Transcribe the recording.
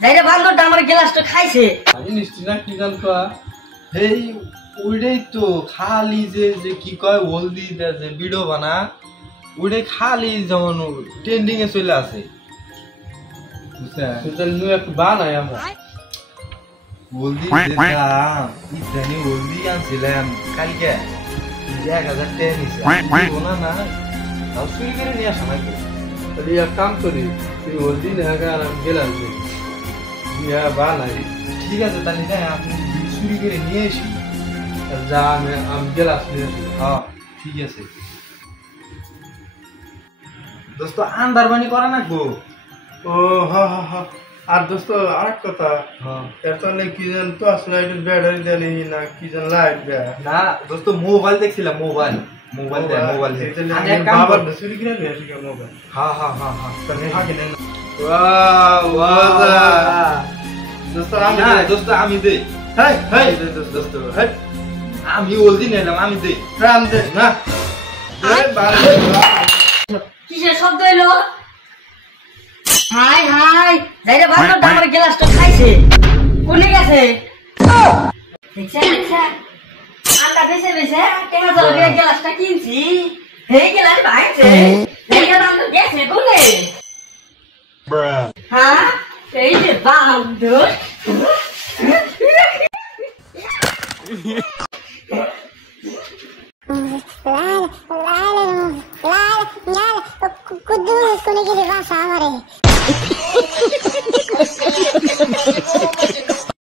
যাইরে বান্দরটা আমার গ্লাসটা খাইছে। আমি নিশ্চিত না কি গান কয়া এই ওইটাই তো খালি যে কি কয় হলদি যে ভিডিও বানা ওইটাই খালি যেমন ট্রেন্ডিং এ চলে আসে বুঝছেন একটু বানাই আমরা হলদি দিতাম ইদানি হলদি আনছিলাম কালকে 1000 টাকা নিছে বলা না তাও চুরি করে নিয়ে আসা নাকি তাহলে এক কাম করি তুই হলদি না আর আমি গেলাম বানাই ঠিক আছে তাহলে না আপনি চুরি করে নিয়ে এসি যা আমি গেলাম হ্যাঁ ঠিক আছে দোস্ত আন্দারবানি করা না গো ও হ্যাঁ হ্যাঁ হ্যাঁ আর দোস্ত আরেক কথা এর তাহলে কি জান তো আসলে ব্যাটারি দেয়নি না কি জান লাইট দেয় না দোস্ত মোবাইল দেখছিলাম মোবাইল দেয় মোবাইল বাবার চুরি করে নিয়ে আসি মোবাইল হ্যাঁ হ্যাঁ হ্যাঁ হ্যাঁ দোস্ত আমি দে দোস্ত আমি হলদি নিলাম আমি দে না কিসের শব্দ এলো? হাই হাই যাইরে বান্দরটা আমার গ্লাসটা খাইছে। কোনে গেছে? দেখছে আন্ডা বেছে টাকা জলে গ্লাসটা কিনছি এই গ্লাস ভাইছে এইটা বান্দর গেছে কোনে? হ্যাঁ এই যে বান্দর Kudus, kunig ini bahasa apa